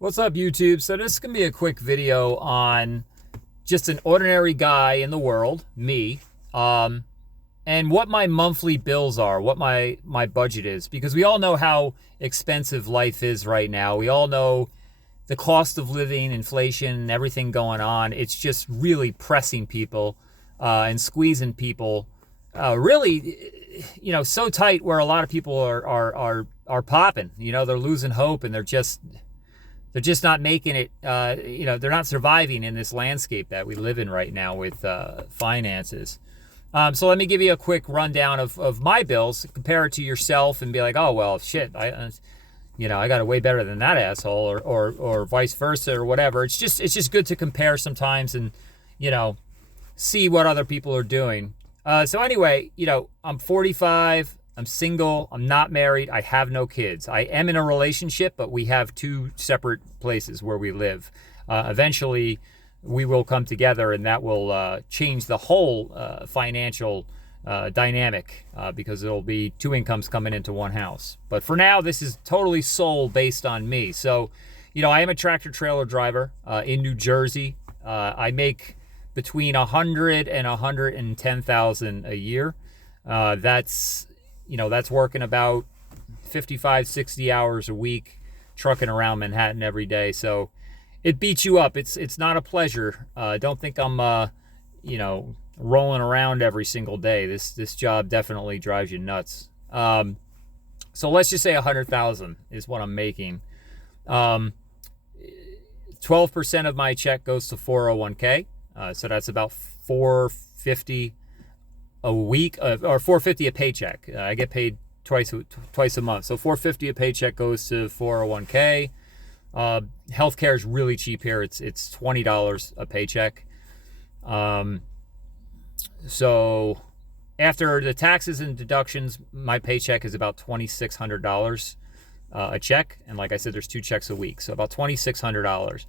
What's up, YouTube? So this is going to be a quick video on just an ordinary guy in the world, me, and what my monthly bills are, what my budget is. Because we all know how expensive life is right now. We all know the cost of living, inflation, and everything going on. It's just really pressing people and squeezing people really, so tight where a lot of people are popping. They're losing hope and they're just not making it, they're not surviving in this landscape that we live in right now with finances. So let me give you a quick rundown of my bills, compare it to yourself and be like, oh, well, shit, I got it way better than that asshole or vice versa or whatever. It's just good to compare sometimes and, see what other people are doing. So anyway, I'm 45. I'm single. I'm not married. I have no kids. I am in a relationship, but we have two separate places where we live. Eventually, we will come together, and that will change the whole financial dynamic because it'll be two incomes coming into one house. But for now, this is totally sole based on me. So, I am a tractor trailer driver in New Jersey. I make between 100 and 110,000 a year. That's working about 55, 60 hours a week, trucking around Manhattan every day. So it beats you up. It's not a pleasure. Don't think I'm, rolling around every single day. This job definitely drives you nuts. So let's just say 100,000 is what I'm making. 12% of my check goes to 401k. So that's about $450 a week, or $450 a paycheck. I get paid twice a month, so $450 a paycheck goes to 401k. Healthcare is really cheap here. It's $20 a paycheck. So after the taxes and deductions, my paycheck is about $2,600 a check, and like I said, there's two checks a week, so about $2,600.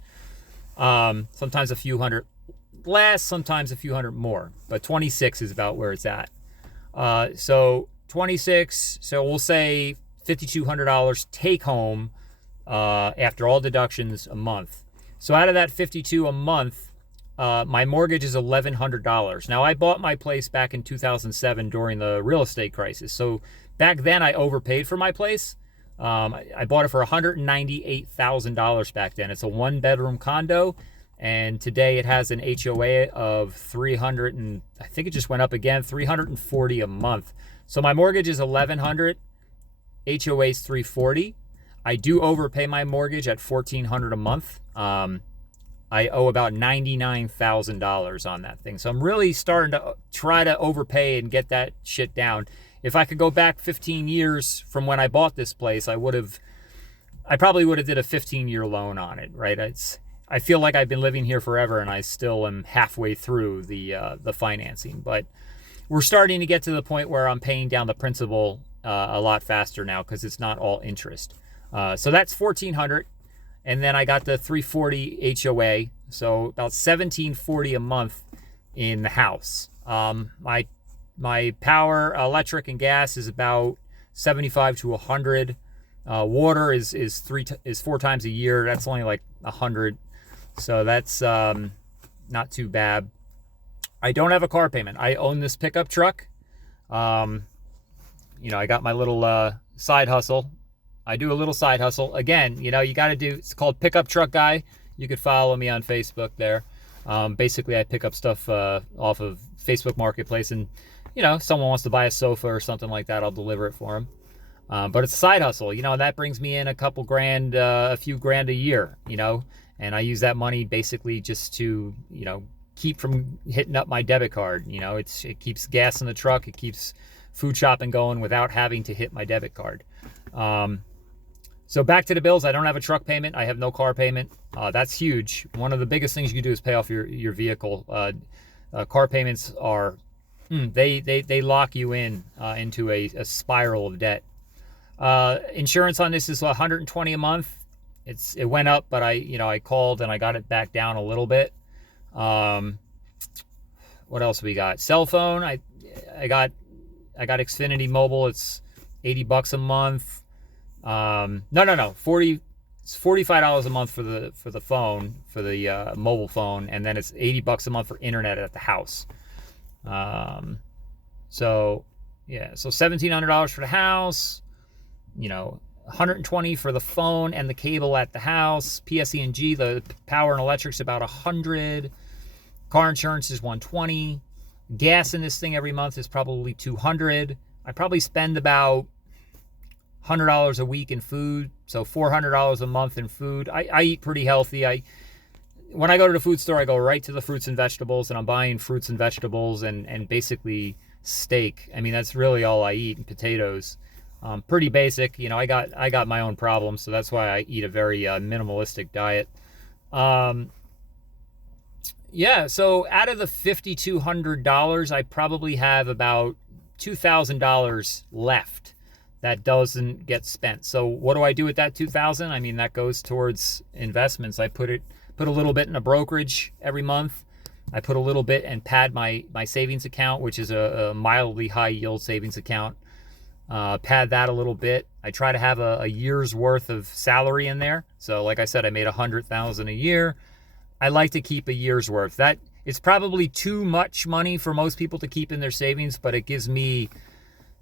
Sometimes a few hundred less, sometimes a few hundred more, but 26 is about where it's at. So 26, so we'll say $5,200 take home after all deductions a month. So out of that 52 a month, my mortgage is $1,100. Now, I bought my place back in 2007 during the real estate crisis. So back then I overpaid for my place. I bought it for $198,000 back then. It's a one-bedroom condo. And today it has an HOA of 300 and I think it just went up again, 340 a month. So my mortgage is 1,100, HOA is 340. I do overpay my mortgage at 1,400 a month. I owe about $99,000 on that thing. So I'm really starting to try to overpay and get that shit down. If I could go back 15 years from when I bought this place, I probably would have did a 15-year loan on it, right? I feel like I've been living here forever and I still am halfway through the financing, but we're starting to get to the point where I'm paying down the principal a lot faster now because it's not all interest. So that's $1,400, and then I got the 340 HOA, so about $1,740 a month in the house. My power, electric, and gas is about 75 to 100. Water is 4 times a year. That's only like 100. So that's not too bad. I don't have a car payment. I own this pickup truck. I got my little side hustle. I do a little side hustle. Again, you got to do, it's called Pickup Truck Guy. You could follow me on Facebook there. Basically, I pick up stuff off of Facebook Marketplace, and, someone wants to buy a sofa or something like that, I'll deliver it for them. But it's a side hustle, and that brings me in a couple grand, a few grand a year, and I use that money basically just to, keep from hitting up my debit card. It keeps gas in the truck. It keeps food shopping going without having to hit my debit card. So back to the bills. I don't have a truck payment. I have no car payment. That's huge. One of the biggest things you can do is pay off your vehicle. Car payments are, they lock you into a spiral of debt. Insurance on this is $120 a month. It went up, but I called and I got it back down a little bit. What else we got? Cell phone. I got Xfinity Mobile. It's $80 a month. No. 40 it's $45 a month for the phone, for the mobile phone, and then it's $80 a month for internet at the house. So yeah, so $1,700 for the house, $120 for the phone and the cable at the house. PSE&G, the power and electric's about $100. Car insurance is $120. Gas in this thing every month is probably $200. I probably spend about $100 a week in food, so $400 a month in food. I eat pretty healthy. When I go to the food store, I go right to the fruits and vegetables, and I'm buying fruits and vegetables and basically steak. I mean, that's really all I eat, and potatoes. Pretty basic. I got my own problems, so that's why I eat a very minimalistic diet. Yeah, so out of the $5,200, I probably have about $2,000 left that doesn't get spent. So what do I do with that $2,000? I mean, that goes towards investments. I put a little bit in a brokerage every month. I put a little bit and pad my savings account, which is a mildly high yield savings account. Pad that a little bit. I try to have a year's worth of salary in there. So like I said, I made $100,000 a year. I like to keep a year's worth. That it's probably too much money for most people to keep in their savings, but it gives me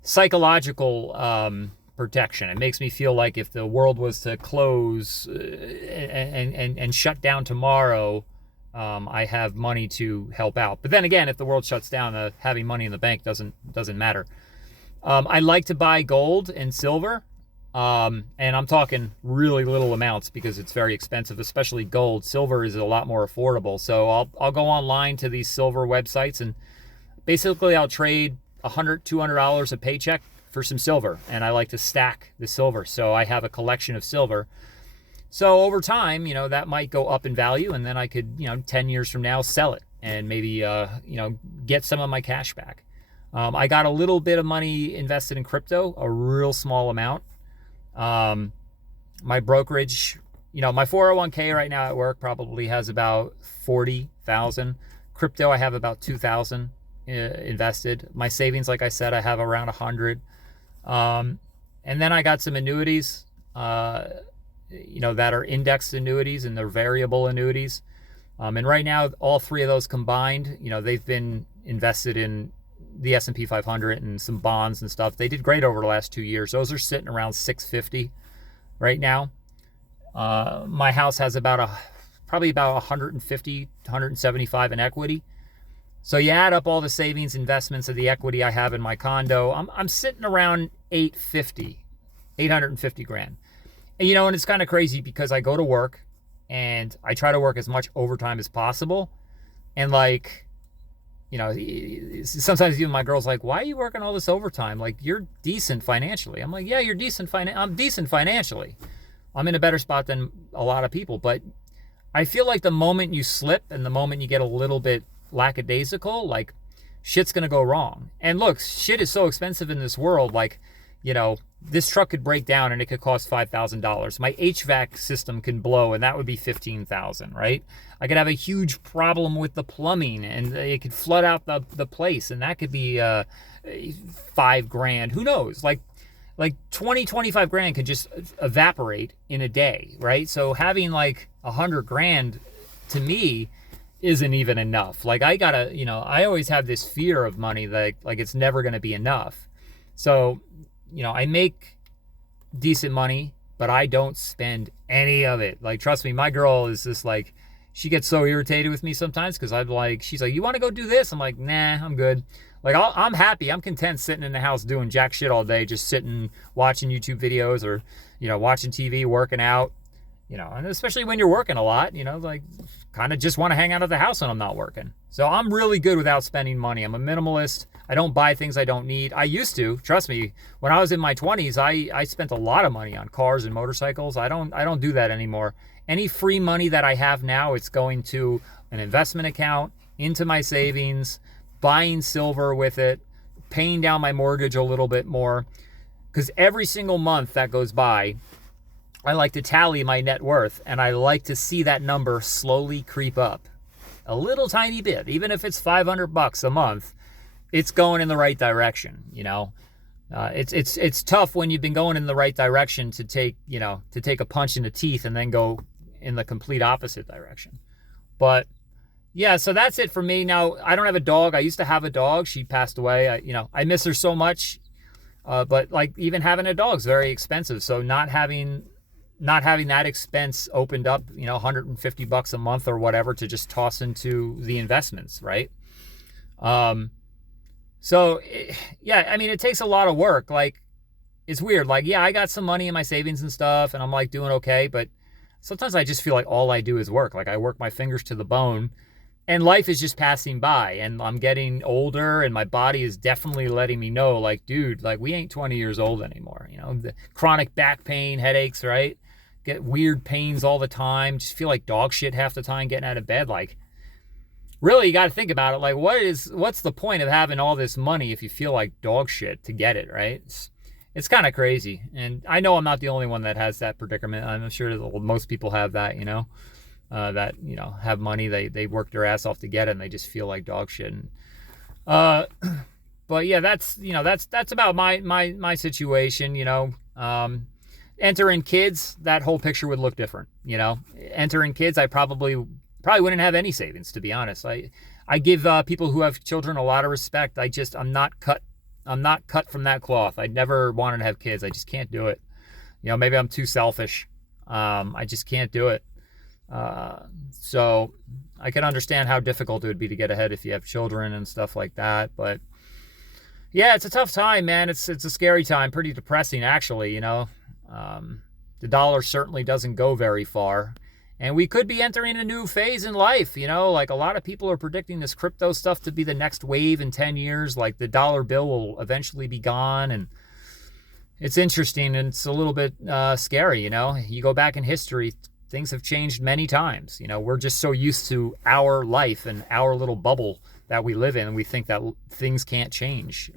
psychological protection. It makes me feel like if the world was to close and shut down tomorrow, I have money to help out. But then again, if the world shuts down, having money in the bank doesn't matter. I like to buy gold and silver, and I'm talking really little amounts because it's very expensive, especially gold. Silver is a lot more affordable. So I'll go online to these silver websites, and basically I'll trade $100, $200 a paycheck for some silver, and I like to stack the silver. So I have a collection of silver. So over time, that might go up in value, and then I could, 10 years from now, sell it and maybe, get some of my cash back. I got a little bit of money invested in crypto, a real small amount. My brokerage, my 401k right now at work probably has about 40,000. Crypto, I have about 2,000 invested. My savings, like I said, I have around 100. And then I got some annuities, that are indexed annuities, and they're variable annuities. And right now, all three of those combined, they've been invested in the S&P 500 and some bonds and stuff. They did great over the last 2 years. Those are sitting around 650 right now. My house has probably about 150, 175 in equity. So you add up all the savings, investments, of the equity I have in my condo, I'm sitting around 850 grand. And, and it's kind of crazy because I go to work and I try to work as much overtime as possible. And sometimes even my girl's like, why are you working all this overtime? Like, you're decent financially. I'm like, yeah, you're decent. I'm decent financially. I'm in a better spot than a lot of people. But I feel like the moment you slip and the moment you get a little bit lackadaisical, like, shit's going to go wrong. And look, shit is so expensive in this world. Like, this truck could break down and it could cost $5,000. My HVAC system can blow and that would be $15,000, right? I could have a huge problem with the plumbing and it could flood out the place, and that could be $5,000. Who knows? Like 20, 25 grand could just evaporate in a day, right? So having like 100 grand to me isn't even enough. Like, I gotta, I always have this fear of money, like it's never going to be enough. So, I make decent money, but I don't spend any of it. Like, trust me, my girl is just like, she gets so irritated with me sometimes because she's like, you want to go do this? I'm like, nah, I'm good. Like, I'm happy. I'm content sitting in the house doing jack shit all day, just sitting, watching YouTube videos or, watching TV, working out, and especially when you're working a lot, like, kind of just want to hang out at the house when I'm not working. So I'm really good without spending money. I'm a minimalist. I don't buy things I don't need. I used to, trust me, when I was in my 20s, I spent a lot of money on cars and motorcycles. I don't do that anymore. Any free money that I have now, it's going to an investment account, into my savings, buying silver with it, paying down my mortgage a little bit more. Because every single month that goes by, I like to tally my net worth, and I like to see that number slowly creep up a little tiny bit. Even if it's $500 a month, it's going in the right direction, It's tough when you've been going in the right direction to take a punch in the teeth and then go in the complete opposite direction. But yeah, so that's it for me. Now, I don't have a dog. I used to have a dog. She passed away. I miss her so much. But like even having a dog is very expensive. So not having that expense opened up, $150 a month or whatever to just toss into the investments, right? Um, so yeah, I mean, it takes a lot of work. Like it's weird. Like, yeah, I got some money in my savings and stuff, and I'm like doing okay, but sometimes I just feel like all I do is work. Like I work my fingers to the bone and life is just passing by and I'm getting older and my body is definitely letting me know like, dude, like we ain't 20 years old anymore. The chronic back pain, headaches, right? Get weird pains all the time. Just feel like dog shit half the time getting out of bed. Like really you got to think about it. Like what's the point of having all this money if you feel like dog shit to get it, right? It's kind of crazy. And I know I'm not the only one that has that predicament. I'm sure that most people have that, that have money, they work their ass off to get it and they just feel like dog shit. And, uh but yeah, that's about my situation. Entering kids, that whole picture would look different. Entering kids, I probably wouldn't have any savings, to be honest. I give people who have children a lot of respect. I'm not cut from that cloth. I never wanted to have kids. I just can't do it. Maybe I'm too selfish. I just can't do it. So I can understand how difficult it would be to get ahead if you have children and stuff like that. But yeah, it's a tough time, man. It's a scary time, pretty depressing, actually. The dollar certainly doesn't go very far. And we could be entering a new phase in life, like a lot of people are predicting this crypto stuff to be the next wave in 10 years. Like the dollar bill will eventually be gone. And it's interesting and it's a little bit scary, You go back in history, things have changed many times. We're just so used to our life and our little bubble that we live in. And we think that things can't change,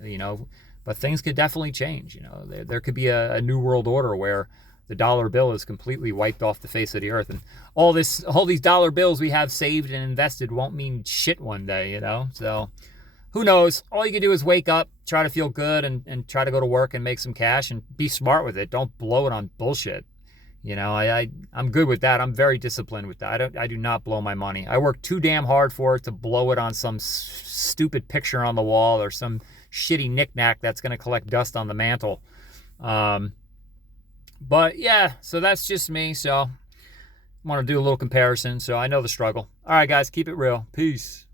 but things could definitely change. There could be a new world order where the dollar bill is completely wiped off the face of the earth. And all these dollar bills we have saved and invested won't mean shit one day, So who knows? All you can do is wake up, try to feel good and try to go to work and make some cash and be smart with it. Don't blow it on bullshit. I'm good with that. I'm very disciplined with that. I do not blow my money. I work too damn hard for it to blow it on some stupid picture on the wall or some shitty knickknack that's going to collect dust on the mantle. But yeah, so that's just me. So I want to do a little comparison. So I know the struggle. All right, guys, keep it real. Peace.